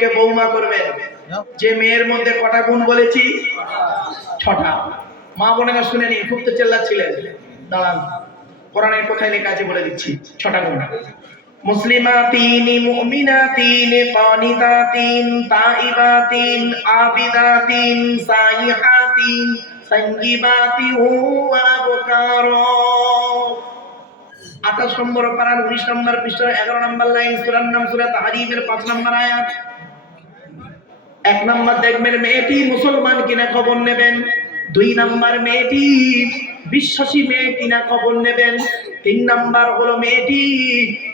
কে বৌমা করবেন? যে মেয়ের মধ্যে কটা গুণ বলেছি? ছটা। মা বোনেরা শুনে নি খুব তো চেল্লাচ্ছিলেন। দাঁড়ান, কোরআনের কোথায় লেখা আছে বলে দিচ্ছি, ছটা গুণ। মুসলিমাতিন, মুমিনাতিন, কানিতাতিন, তাইবাতিন, আবিদাতিন, সাইহাতিন সঙ্গীবাতি ওয়া আবকারা আঠাশ নম্বর পারার উনিশ নম্বর পৃষ্ঠার এগারো নম্বর লাইন, সুরার নাম সুরা তাহারিমের পাঁচ নম্বর আয়াত। এক নাম্বার দেখবেন মেয়েটি মুসলমান কিনা খবর নেবেন। দুই নাম্বার মেয়েটি বিশ্বাসী মেয়ে কিনা খবর নেবেন। তিন নাম্বার হলো মেয়েটি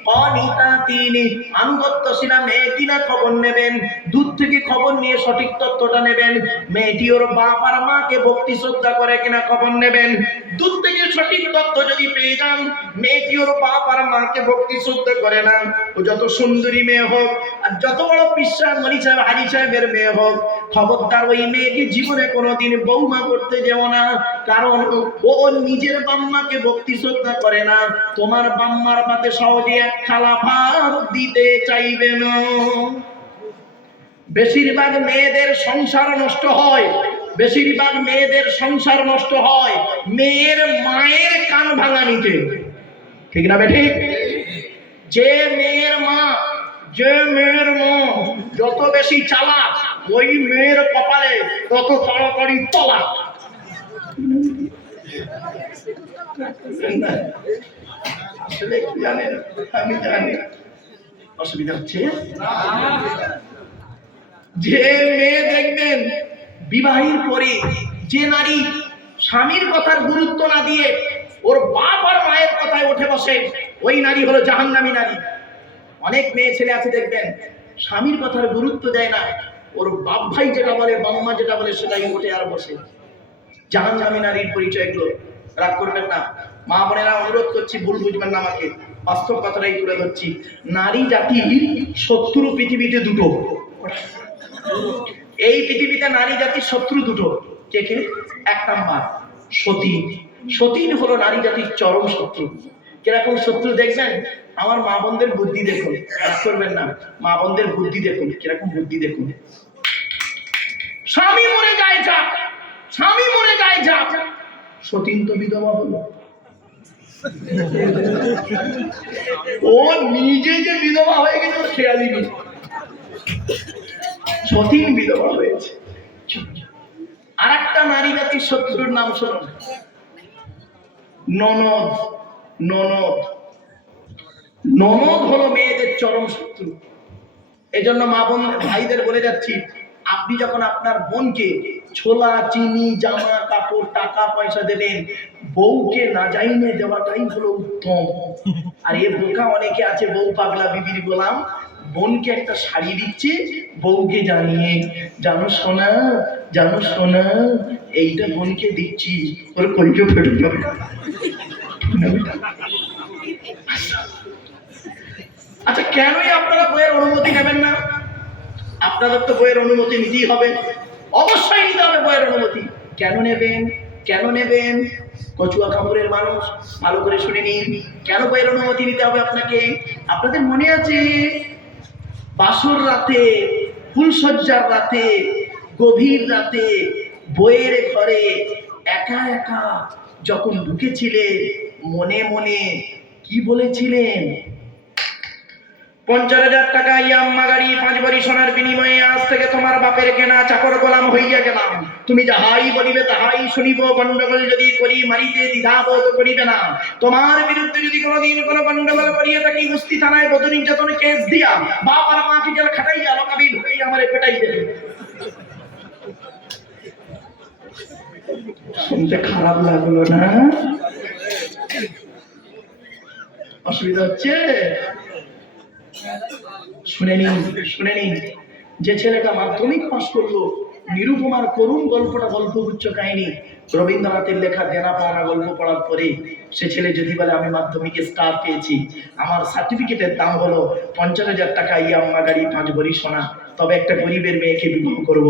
অনিতা, তিনি আনুগত্যশীলা মেয়ে কিনা খবর নেবেন। দূর থেকে খবর নিয়ে সঠিক তথ্যটা নেবেন। মেয়েটি ওর বাপ আর মাকে ভক্তি শ্রদ্ধা করে কিনা খবর নেবেন। দূর থেকে সঠিক তথ্য যদি পেয়ে যান মেয়েটি ওর বাপ আর মাকে ভক্তি শ্রদ্ধা করে না। ও যত সুন্দরী মেয়ে হোক, আর যত বড় বিশ্বাস মনি সাহেব, হাজি সাহেবের মেয়ে হোক, খবরদার ওই মেয়েকে জীবনে কোনোদিন বৌমা করতে যেও না। কারণ ও ওর নিজের বাম্মাকে ভক্তি শ্রদ্ধা করে না। তোমার বাম্মার পাতে সহজে এক থালা ভাত দিতে চাইবে না। বেশিরভাগ মেয়েদের সংসার নষ্ট হয়। বেশিরভাগ মেয়েদের সংসার নষ্ট হয়। মেয়ের মায়ের কান ভাঙানিতে ঠিক না বেঠিক যে মেয়ের মা, যে মেয়ের মা যত বেশি চালাক, ওই মেয়ের কপালে তত তাড়াতাড়ি তলা আসলে কি জানেন? আমি জানি। অসুবিধা হচ্ছে? যে মেয়ে দেখবেন, বিবাহের পরে যে নারী স্বামীর কথার গুরুত্ব না দিয়ে ওর বাপ আর মায়ের কথায় উঠে বসে, ওই নারী হলো জাহান্নামী নারী। অনেক মেয়ে ছেলে আছে দেখবেন, স্বামীর কথার গুরুত্ব দেয় না, ওর বাপ ভাই যেটা বলে বাম্মা যেটা বলে, সেটাই উঠে আর বসে। জাহান্নামী নারীর পরিচয়গুলো রাগ করবেন না। মা বোনেরা অনুরোধ করছি, ভুল বুঝবেন না আমাকে। বাস্তব কথাটাই তুলে ধরছি। নারী জাতির শত্রু পৃথিবীতে দুটো। এই পৃথিবীতে নারী জাতির শত্রু দুটো। কে কে? এক নাম্বার সতী সতীন হলো নারী জাতির চরম শত্রু। কীরকম শত্রু দেখবেন? আমার মা বোনদের বুদ্ধি দেখুন রাগ করবেন না, মা বোনদের বুদ্ধি দেখুন, কীরকম বুদ্ধি দেখুন। স্বামী মরে যায় যাক, স্বামী মরে যায় যাক। সতীন তো বিধবা হলো। ও নিজে যে বিধবা হয়ে গেছে ওর খেয়ালই নেই সতীন বিধবা হয়েছে। আর একটা নারী জাতির শত্রুর নাম শুনুন ননদ ননদ। ননদ হলো মেয়েদের চরম শত্রু। এজন্য মা বোন ভাইদের বলে যাচ্ছি আপনি যখন আপনার বোনকে ছোলা চিনি জামা কাপড় টাকা পয়সা দেবেন বউকে না যাইনে দেওয়াটাই হলো উত্তম। আর এ বোকা অনেকে আছে বউ পাগলা বিবির গোলাম। বোনকে একটা শাড়ি দিচ্ছে, বউকে জানিয়ে, জানো সোনা জানো সোনা, এইটা বোনকে দিচ্ছি, ওর ফেটে যাবে। আচ্ছা কেনই আপনারা বইয়ের অনুমতি নেবেন না? আপনাদের তো বইয়ের অনুমতি নিতেই হবে। অবশ্যই নিতে হবে বইয়ের অনুমতি। কেন নেবেন? কেন নেবেন? কচুয়া কাপড়ের মানুষ, ভালো করে শুনে নিন। কেন বইয়ের অনুমতি নিতে হবে আপনাকে? আপনাদের মনে আছে? বাসর রাতে ফুলসজ্জার রাতে, গভীর রাতে, বইয়ের ঘরে একা একা যখন ঢুকেছিলেন, মনে মনে কি বলেছিলেন? পঞ্চাশ হাজার টাকা ইয়াম্মা গাড়ি পাঁচ বাড়ি সোনার বিনিময়ে আজ থেকে তোমার বাপের কেনা চাকর গোলাম হইয়া গেলাম। তুমি যাহাই বলিবে তাহাই শুনিব গন্ডগোল যদি করি মারিতে দ্বিধাবোধ করিবে না। তোমার বিরুদ্ধে যদি কোনোদিন কোনো গন্ডগোল করিয়ে থাকি মুস্তি থানায় বধূ নির্যাতন কেস দিয়া, বাপ আর মাকে জেল খাটাই যা লোকাবি ঢুকাই আমারে পেটাই দেবে শুনতে খারাপ লাগল না? অসুবিধা হচ্ছে? শুনে নিন শুনে নিন। যে ছেলেটা মাধ্যমিক পাশ করল, নিরুপমার করুণ গল্পটা, গল্পগুচ্ছ কাহিনী। রবীন্দ্রনাথের লেখা দেনা পাওনা গল্প পড়ার পরে সে ছেলে যদি বলে, আমি মাধ্যমিকে স্টার পেয়েছি, আমার সার্টিফিকেটের দাম হলো পঞ্চাশ হাজার টাকা ইয়াম্মা গাড়ি পাঁচ ভরি সোনা। তবে একটা গরিবের মেয়েকে বিবাহ করব।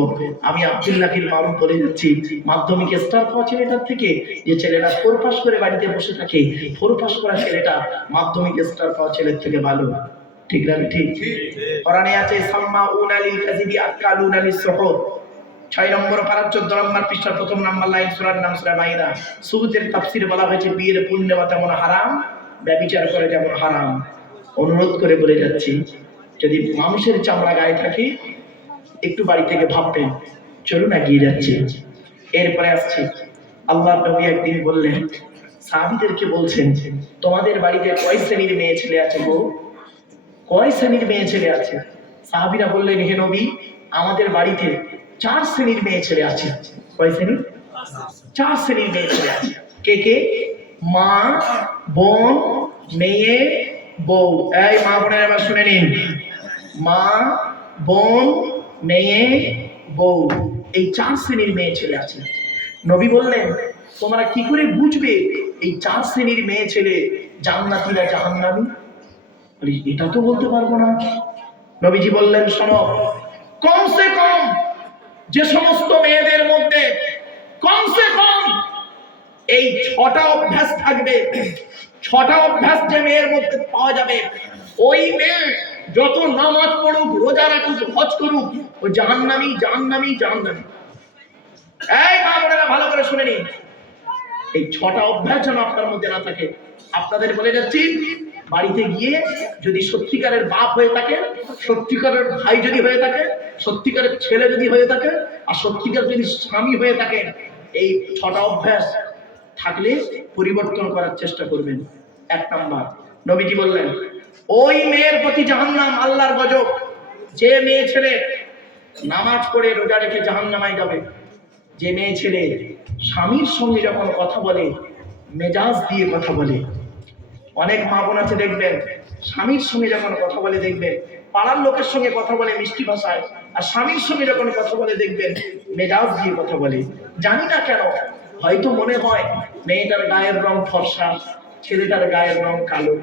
আমি আব্দুল্লাহির মারুফ বলে যাচ্ছি। মাধ্যমিকে স্টার পাওয়া ছেলেটার থেকে যে ছেলেটা ফোর পাস করে বাড়িতে বসে থাকে ফোর পাস করা ছেলেটা মাধ্যমিক স্টার পাওয়া ছেলের থেকে ভালো। ঠিক না ঠিক। কোরআনে আছে সাম্মা উনালিল কাযিবি আকালুনা লিসহুর ছয় নম্বর পারা চোদ্দ নম্বর পৃষ্ঠার প্রথম নাম্বার লাইন সুরার নাম সুরা মাইদা। সুবুতের তাফসির বলা হয়েছে বিয়ের পূর্ণিমা তেমন হারাম ব্যবিচার করে যেমন হারাম। অনুরোধ করে বলে যাচ্ছি যদি মানুষের চামড়া গায়ে থাকে একটু বাড়ি থেকে ভাববেন চলুন এগিয়ে যাচ্ছি। এরপরে আসছে। আল্লাহ নবী একদিন বললেন সাহাবিদেরকে বলছেন তোমাদের বাড়িতে কয় শ্রেণির মেয়ে ছেলে আছে গো? কয় শ্রেণির মেয়ে ছেলে আছে? সাহাবিরা বললেন, হে নবী, আমাদের বাড়িতে চার শ্রেণির মেয়ে ছেলে আছে। কয় শ্রেণি? চার শ্রেণির মেয়ে ছেলে আছে। কে কে? মা, বোন, মেয়ে, বউ। এই মা বোনের এবার শুনে নিন। মা, বোন, মেয়ে, বউ। এই চার শ্রেণির মেয়ে ছেলে আছে। নবী বললেন, তোমরা কি করে বুঝবে এই চার শ্রেণির মেয়ে ছেলে জান্নাতীরা জাহান্নামী? বলি, এটা তো বলতে পারব না। নবীজি বললেন শোনো কমসে কম যে সমস্ত মেয়েদের মধ্যে কমসে কম এই ছটা অভ্যাস থাকবে। ছটা অভ্যাস যে মেয়ের মধ্যে পাওয়া যাবে ওই মেয়ে যত নামাজ পড়ুক রোজা রাখুক হজ করুক ও জাহান্নামি জাহান্নামি জাহান্নামি। এই মা বোনেরা ভালো করে শুনে নিন। এই ছটা অভ্যাস যেন আপনার মধ্যে না থাকে আপনাদের বলে যাচ্ছি বাড়িতে গিয়ে যদি সত্যিকারের বাপ হয়ে থাকে, সত্যিকারের ভাই যদি হয়ে থাকে, সত্যিকারের ছেলে যদি হয়ে থাকে, আর সত্যিকার যদি স্বামী হয়ে থাকে, এই ছটা অভ্যাস থাকলে পরিবর্তন করার চেষ্টা করবেন। এক নাম্বার, নবীজি বললেন, ওই মেয়ের প্রতি জাহান্নাম আল্লাহর গজব। যে মেয়ে ছেলে নামাজ পড়ে রোজা রেখে জাহান্নামায় যাবে, যে মেয়ে ছেলে স্বামীর সঙ্গে যখন কথা বলে, মেজাজ দিয়ে কথা বলে অনেক মা বোন আছে দেখবেন, স্বামীর সঙ্গে যখন কথা বলে দেখবেন, পাড়ার লোকের সঙ্গে কথা বলে মিষ্টি ভাষায়, আর স্বামীর সঙ্গে যখন কথা বলে দেখবেন, মেজাজ দিয়ে কথা বলে। জানি না কেন, হয়তো মনে হয় মেয়েটার গায়ের রং ফর্সা, ছেলেটার গায়ের রং কালো।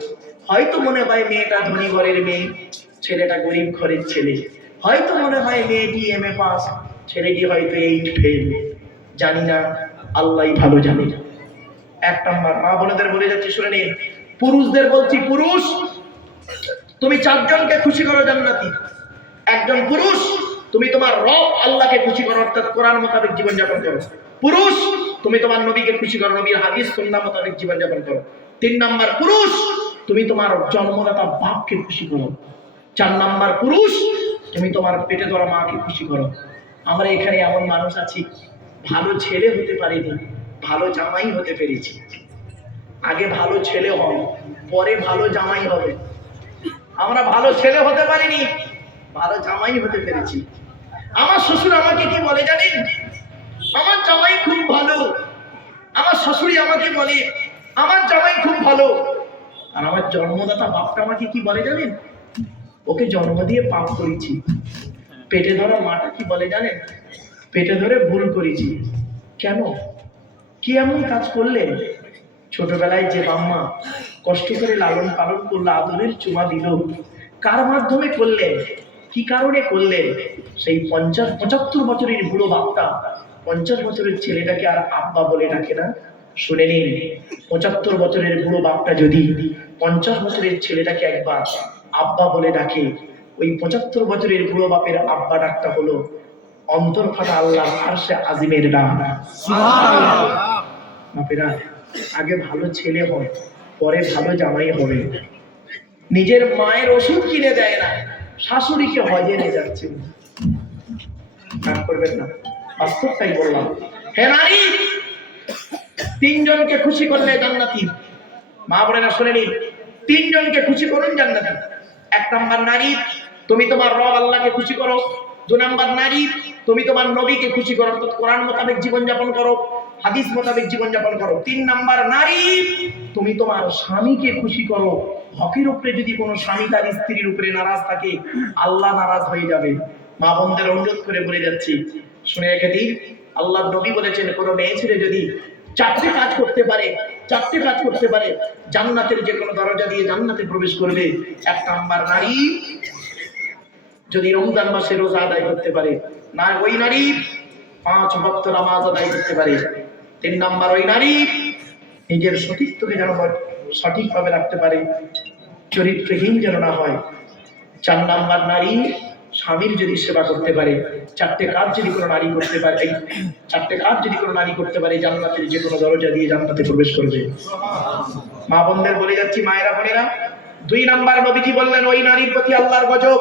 হয়তো মনে হয় মেয়েটা ধনী ঘরের মেয়ে, ছেলেটা গরিব ঘরের ছেলে। হয়তো মনে হয় মেয়েটি এম এ পাস, ছেলেটি হয়তো এইট ফেল জানি না আল্লাহ ভালো জানে। এক নম্বর, মা বোনেদের বলে যাচ্ছি, শুনে নিন। পুরুষদের বলছি, পুরুষ, তুমি চারজনকে খুশি করো জান্নাতি। একজন পুরুষ, তুমি তোমার রব আল্লাহকে খুশি করো, অর্থাৎ কোরআন মোতাবেক জীবনযাপন করো। পুরুষ, তুমি তোমার নবীকে খুশি করো, নবীর হাদিস, সুন্নাহ মোতাবেক জীবনযাপন করো। তিন নাম্বার পুরুষ, তুমি তোমার জন্মদাতা বাপকে খুশি করো। চার নাম্বার পুরুষ, তুমি তোমার পেটে ধরা মাকে খুশি করো। আমরা এখানে এমন মানুষ আছি, ভালো ছেলে হতে পারিনি, ভালো জামাই হতে পেরেছি। আগে ভালো ছেলে হন পরে ভালো জামাই হবে। আমরা ভালো ছেলে হতে পারিনি, ভালো জামাই হতে পেরেছি। আমার শ্বশুর আমাকে কি বলে জানেন? আমার জামাই খুব ভালো। আমার শ্বশুরি আমাকে বলে, আমার জামাই খুব ভালো। আর আমার জন্মদাতা বাপটা আমাকে কি বলে জানেন? ওকে জন্ম দিয়ে পাপ করেছি। পেটে ধরা মাটা কি বলে জানেন? পেটে ধরে ভুল করেছি। কেন? কি এমন কাজ করলেন? ছোটবেলায় যে বাম্মা কষ্ট করে লালন পালন করল আদরের চুমা দিল কার মাধ্যমে করলেন কি কারণে করলেন সেই পঞ্চাশ পঁচাত্তর বছরের বুড়ো বাপটা পঞ্চাশ বছরের ছেলেটাকে আর আব্বা বলে ডাকে না। শুনে নিন পঁচাত্তর বছরের বুড়ো বাপটা যদি পঞ্চাশ বছরের ছেলেটাকে একবার আব্বা বলে ডাকে ওই পঁচাত্তর বছরের বুড়ো বাপের আব্বা ডাকটা হলো অন্তর ফাটা আল্লাহ আর সে আজিমের ডাক বাপেরা আগে ভালো ছেলে হয় পরে ভালো জামাই হবে নিজের মায়ের ওষুধ কিনে দেয় না, শাশুড়িকে হজে নিয়ে যাচ্ছে করবেন না বাস্তবটাই বললাম। হে নারী, তিনজনকে খুশি করলে জান্নাতি। মা বোনেরা শুনে নিন, তিনজনকে খুশি করুন জান্নাতি। এক নারী, তুমি তোমার রব আল্লাহকে খুশি করো। দু নম্বর নারী, তুমি তোমার নবীকে খুশি করো, অর্থাৎ কোরআন মোতাবেক জীবনযাপন করো, হাদিস মোতাবেক জীবনযাপন করো। তিন নাম্বার নারী, তুমি তোমার স্বামীকে খুশি করো। হকের উপরে যদি কোনো স্বামী তার স্ত্রীর উপরে নারাজ থাকে, আল্লাহ নারাজ হয়ে যাবে। মা বোনদের অনুরোধ করে বলে যাচ্ছি, শুনে রেখে দিই আল্লাহ নবী বলেছেন, কোনো মেয়ে ছেলে যদি চারটে কাজ করতে পারে চারটে কাজ করতে পারে, জান্নাতের যে কোনো দরজা দিয়ে জান্নাতে প্রবেশ করবে। এক নাম্বার নারী যদি রমজান মাসে রোজা আদায় করতে পারে, না ওই নারী পাঁচ ভক্ত নামাজ আদায় করতে পারে। তিন নাম্বার, ওই নারী নিজের সতীত্বকে যেন সঠিকভাবে রাখতে পারে, চরিত্রহীন যেন না হয়। চার নাম্বার, নারী স্বামীর যদি সেবা করতে পারে, চারটে কাজ যদি কোনো নারী করতে পারে চারটে কাজ যদি কোনো নারী করতে পারে, জান্নাতের যে কোনো দরজা দিয়ে জান্নাতে প্রবেশ করবে। মা বোনদের বলে যাচ্ছি, মায়েরা বোনেরা, দুই নাম্বার নবীজি বললেন, ওই নারীর প্রতি আল্লাহর গজব।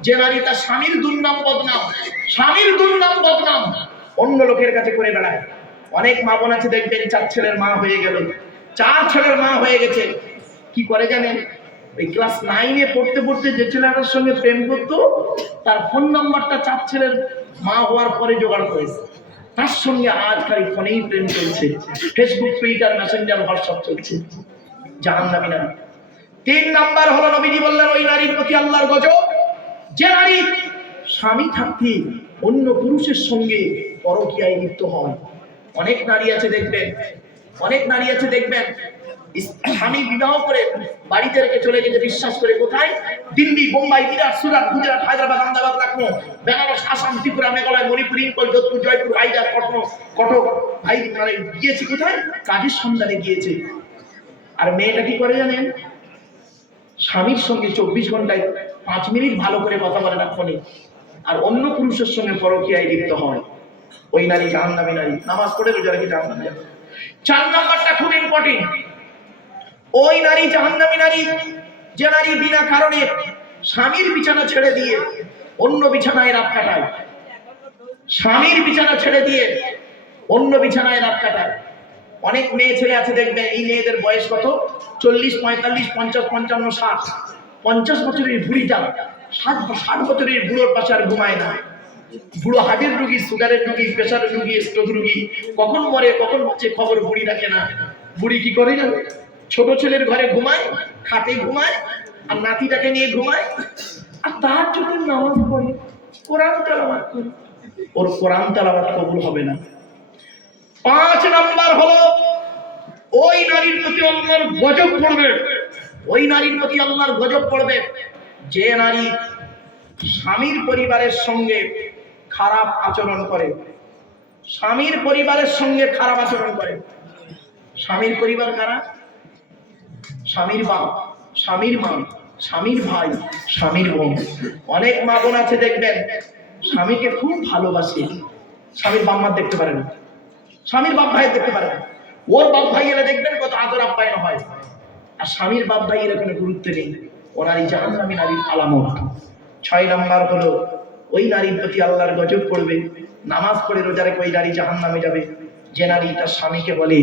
যে নারী তার স্বামীর দুর্নাম বদনাম, স্বামীর দুর্নাম বদনাম, অন্য লোকের কাছে করে বেড়ায়। অনেক মা বোন আছে, দেখবেন চার ছেলের মা হয়ে গেল। চার ছেলের মা হয়ে গেছে। কি করে জানেন? ওই ক্লাস নাইনে পড়তে পড়তে যে ছেলেটার সঙ্গে প্রেম করতো, তার ফোন নাম্বারটা চার ছেলের মা হওয়ার পরে জোগাড় করেছে। তার সঙ্গে আজ খালি ফোনেই প্রেম চলছে। ফেসবুক টুইটার মেসেঞ্জার হোয়াটসঅ্যাপ চলছে। জাহান নামি নারী। তিন নাম্বার হলো নবীজি বললেন, ওই নারীর প্রতি আল্লাহর গজব। যে নারী স্বামী থাকতে অন্য পুরুষের সঙ্গে পরকিয়ায় লিপ্ত হয়। অনেক নারী আছে দেখবেন, অনেক নারী আছে দেখবেন, স্বামী বিবাহ করে বাড়িতে রেখে চলে গেছে, বিশ্বাস করে কোথায়? দিল্লি, বোম্বাই বিরাট সুরাট গুজরাট, হায়দ্রাবাদ, আহমেদাবাদ, লখনৌ, বেনারস, আসাম, ত্রিপুরা, মেঘালয়, মণিপুর ইম্পল যোধপুর, জয়পুর হাইদার কটন কটক হাই মানে গিয়েছে কোথায়? কাজের সন্ধানে গিয়েছে। আর মেয়েটা কি করে জানেন? স্বামীর সঙ্গে চব্বিশ ঘন্টায় পাঁচ মিনিট ভালো করে কথা বলে না ফোনে। আর অন্য পুরুষের সঙ্গে পরকীয়ায় লিপ্ত হয়। ওই নারী জাহান্নামী নারী। নামাজ পড়ে রোজা রেখে জাহান্নামে যাবে চার নাম্বারটা খুব ইম্পর্টেন্ট ওই নারী জাহান্নামী নারী, যে নারী বিনা কারণে স্বামীর বিছানা ছেড়ে দিয়ে অন্য বিছানায় রাত কাটায়। স্বামীর বিছানা ছেড়ে দিয়ে অন্য বিছানায় রাত কাটায়। অনেক মেয়ে ছেলে আছে দেখবে, এই মেয়েদের বয়স কত? চল্লিশ, পঁয়তাল্লিশ, পঞ্চাশ, পঞ্চান্ন, ষাট। পঞ্চাশ বছরের বুড়িটা ষাট ষাট বছরের বুড়োর পাশে আর ঘুমায় না। বুড়ো হার্টের রুগী, সুগারের রুগী প্রেশারের রুগী স্ট্রোক রুগী, কখন মরে, কখন হচ্ছে খবর বুড়ি রাখে না। বুড়ি কি করে জানো? ছোট ছেলের ঘরে ঘুমায়, খাটে ঘুমায়, আর নাতিটাকে নিয়ে ঘুমায়, আর তার যদি নামাজ পড়ে, কোরআন তেলাওয়াত করে। ওর কোরআন তেলাওয়াত কবুল হবে না। পাঁচ নাম্বার হলো, ওই নারীর প্রতি আল্লাহর গজব পড়বে। ওই নারীর প্রতি আল্লাহর গজব পড়বে। যে নারী স্বামীর পরিবারের সঙ্গে খারাপ আচরণ করে, স্বামীর পরিবারের সঙ্গে খারাপ আচরণ করে। স্বামীর পরিবার কারা? স্বামীর বাপ, স্বামীর মা, স্বামীর ভাই, স্বামীর বোন। অনেক মা বোন আছে, দেখবেন, স্বামীকে খুব ভালোবাসে। স্বামীর বাপ মা দেখতে পারে না। স্বামীর বাপ ভাই দেখতে পারে না। ওর বাপ ভাই এরা দেখবেন কত আদর আপ্যায়ন হয়। আর স্বামীর বাপ ভাই এর কোনো গুরুত্ব নেই। ওনার এই জাহান্নামী নারীর আলামত। ছয় নম্বর হলো, ওই নারীর প্রতি আল্লাহর গজব পড়বে। নামাজ পড়ে রোজা রেখে ওই নারী জাহান্নামে যাবে। যে নারী তার স্বামীকে বলে,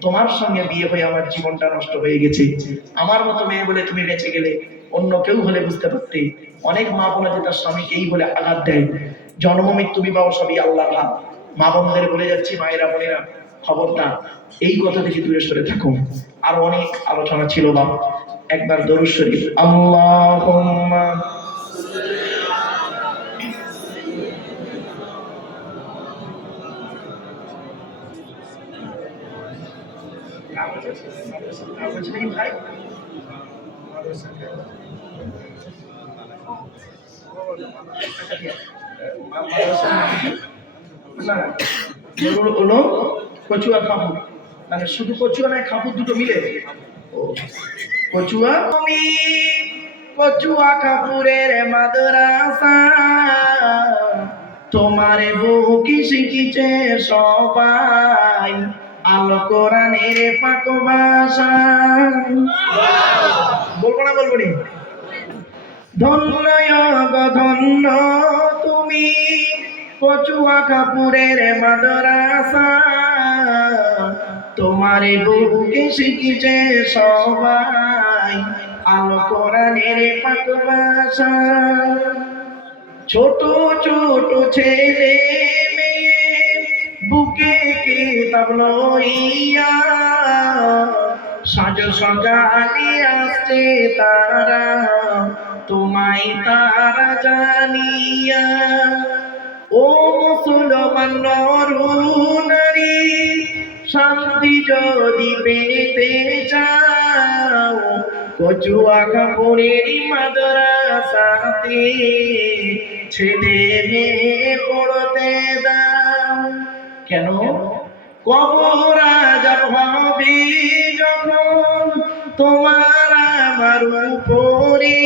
তোমার সঙ্গে বিয়ে হয়ে আমার জীবনটা নষ্ট হয়ে গেছে। আমার মতো মেয়ে বলে তুমি বেঁচে গেলে অন্য কেউ হলে বুঝতে পারতে। অনেক মা বোন আছে তার স্বামীকে এই বলে আঘাত দেয়। জন্ম মৃত্যু বিবাহ সবই আল্লাহ মা বোনদের বলে যাচ্ছি, মায়েরা, বোনেরা খবরদার এই কথা থেকে দূরে সরে থাকো আর অনেক আলোচনা ছিল বাপ একবার দরুদ শরীফ। আল্লাহুম্মা ভাই কচুয়া খাপুর মানে শুধু কচুয়া নয় খাপুর দুটো মিলে। ও কচুয়া? তুমি কচুয়া কাপুরের মাদ্রাসা। তোমারে বহু কি শিখিছে সবাই। আল কোরআনের পাক ভাষা। বলব না বলব নি? ধন্য ধন্য। তুমি কচুয়া কাপুরের মাদ্রাসা। তোমারে বহুকে শিখিছে সবাই আলো কোরআনের পাক ভাষা ছোট ছোট ছেলে মেয়ে, বুকে কিতাব লইয়া সাজ সজানি আসছে তারা, তোমায় তারা জানিয়া ও মুসলমান নারী শান্তি যদি পেতে চাও, কচুয়া কাপড়ের মাদ্রাসাতে ছেলে মেয়ে পড়তে দাও। কেন? কবর আজাব যখন তোমার আমার উপরে।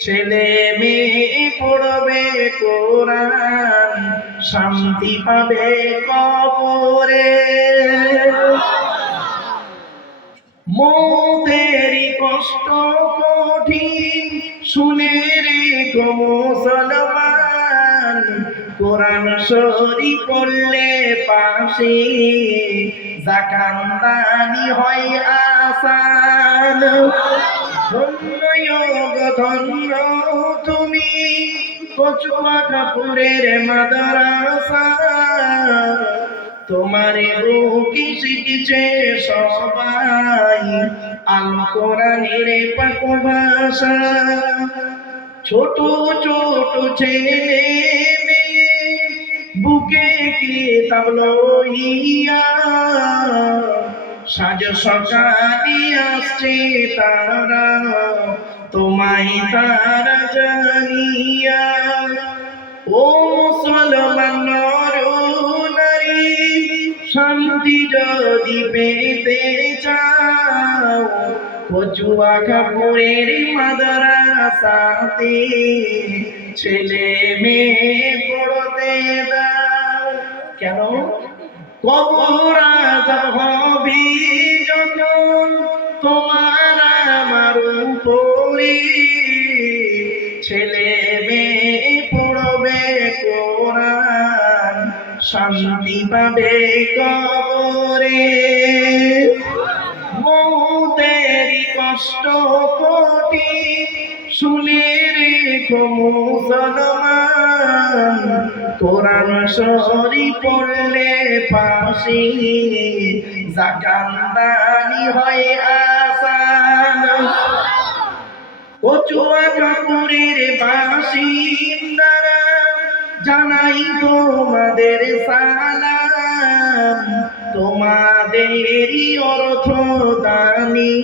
ছেলে মেয়ে পড়বে কোরআন, শান্তি পাবে কবরে। মৌতেরি কষ্ট কঠিন, শুনে রে গো মুসলমান। কোরআন শরীফ পড়লে পাশে জাকান্দানি হয় আসান। ধন্য যোগ ধন্য তুমি কচুয়া কাপুরের মাদারাসা। তোমারে বুকি শিখছে সবাই আল কোরআনের পাক ভাষা ছোট ছোট ছেলে মেয়ে, বুকে কিতাব লইয়া সাজ সকালে আসছে তারা, তোমায় তারা জানিয়া। ও মুসলমান নর শান্তি যদি পেতে চাও, কচুয়া কাপড়ের মাদ্রাসাতে ছেলে মেয়ে পড়তে দাও। কেন? কবর হবে যখন তোমার আমার উপরে ছেলে মেয়ে পড়বে কোরআন, শান্তি পাবে কবরে। মৌতেরি কষ্ট কোটি শুনে রেখো মুসলমান কোরআন শরী পড়লে পাশে জাকান্দানি হয় আসান। কচুয়া কাপুরের বাসিন্দারা জানাই তোমাদের সালাম। তোমাদেরই অর্থ দানি।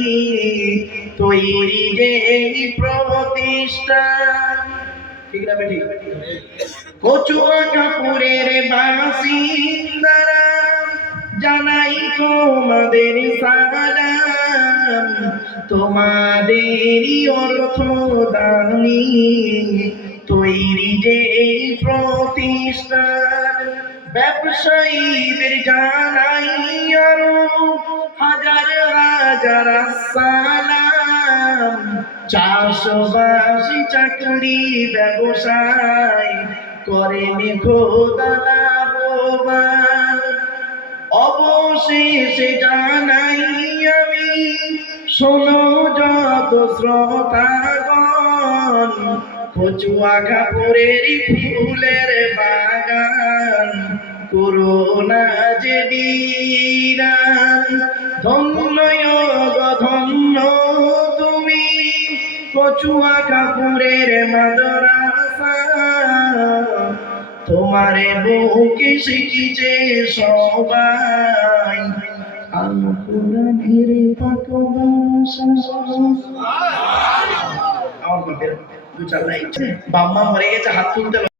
তৈরি যে প্রতিষ্ঠান ঠিক না বেটি কাপুরের বাসিন্দারা, জানাই তোমাদের সালাম। তোমাদেরই অর্থ দানি তৈরি যে এই প্রতিষ্ঠান ব্যবসায়ীদের জানাই আরও হাজার হাজার সালাম চাষবাসী চাকরি ব্যবসায় করেন খোদা লাভবান। অবশেষে জানাই আমি, শোনো যত শ্রোতাগণ, কচুয়া কাপড়ের ফুলের বাগান, করোনা যে দিরান ধন্য ধন্য কচুয়া কাপড়ের মাদরাসা। তোমারে বুকে শিখিছে সবাই। আমার বাপের দু মরে গেছে হাত তুলতে